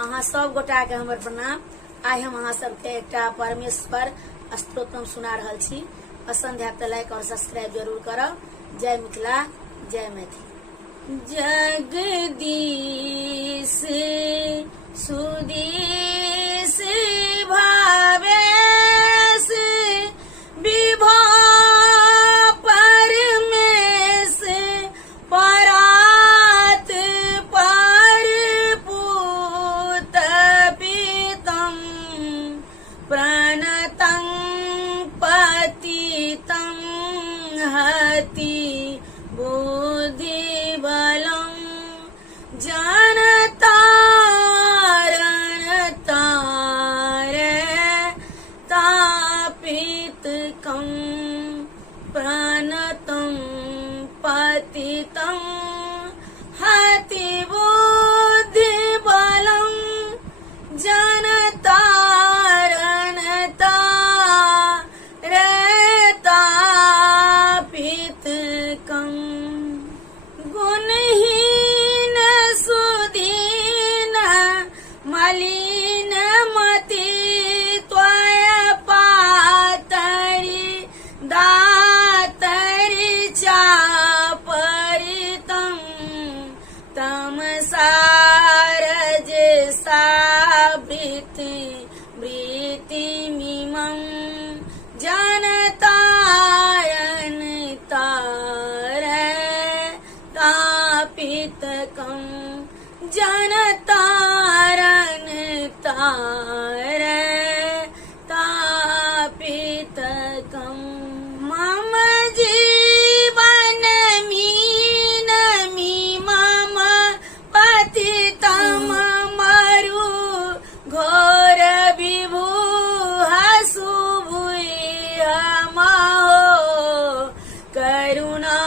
अहाँ सब गोटा के हमर प्रणाम। आई हम अहाँ सबके एकटा परमेश्वर स्तोत्रम सुना रहल छी। पसंद है तो लाइक और सब्सक्राइब जरूर करब। जय मिथिला, जय मैथिली। जगदीश सुधीश भावेश विभो Paramesh parathpara pootha pitha Pranatham pathitham hati budhi balam Janatarana thapithakam Pranatham pathitham hati budhi balam Janatarana thapithakam गुणहीन Sudin मलिन मति त्वया पातरि दातरि चापरितं तमसारज वृत्तिमिमं जनतारन तापितकं जनतारन तापितकं मम जीवन मीनमि मम पतितं मरु घोर विभुः सुभूयमहो करुणा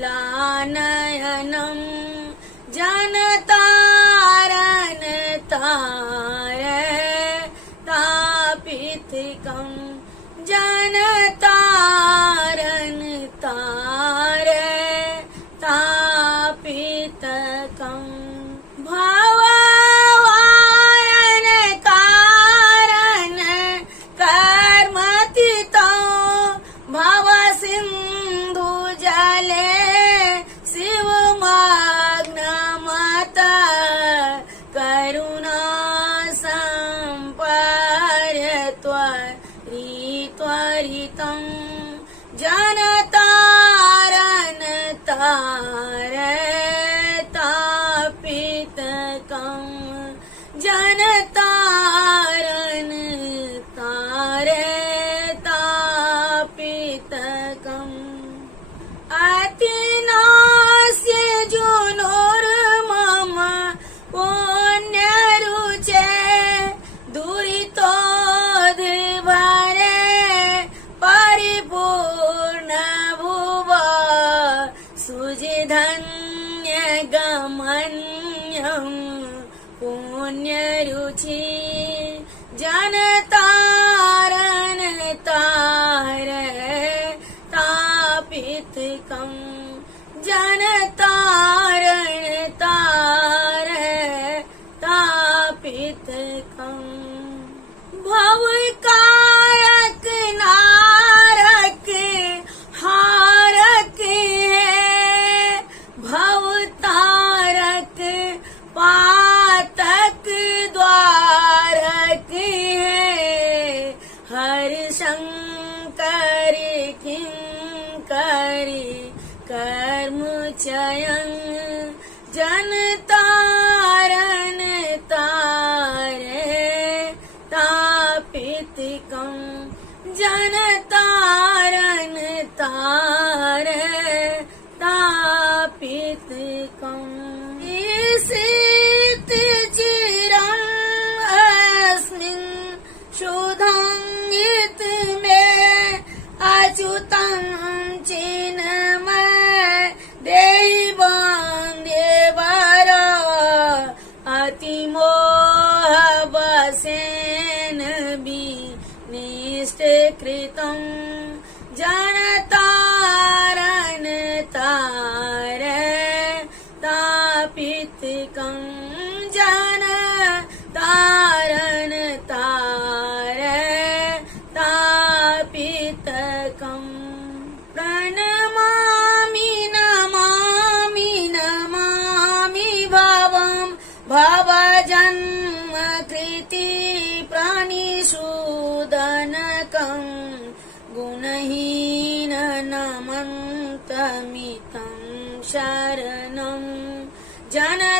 लानयनं जनतारन तापितकं जनतारन तापितकं भववारण कारण कर्मतितो भव सिंधु जले शिवमग्नमत करुणा संपर्य त्वरितं जनतारन तापितकं जनतारन तापितकम् अतिनास्य जुनोर्मम पुण्यरुचे दुरितोद्भरे परिपूर्ण भुव सुजिधन्यगमन्यं पुण्यरुचि जनतारन तापितकं जनतारन तापितकं भवकारक नारक हारक है भवतारक पातक द्वारक है हर शंकर किंकरी कर्म चयन जनतारन तापितकं जनतारन तापितकं ईशित चिरं अस्मिन् शुद्धं मे अच्युतं चिन्मय देवदेवर अतिमोहवशेन विनिष्टकृतं जनतारन तापितकं thapithakam Janatarana taraya thapithakam Pranamami namami namami bhavam bhavajanma kriti pranisudanakam gunahina namantamitam sharanam jana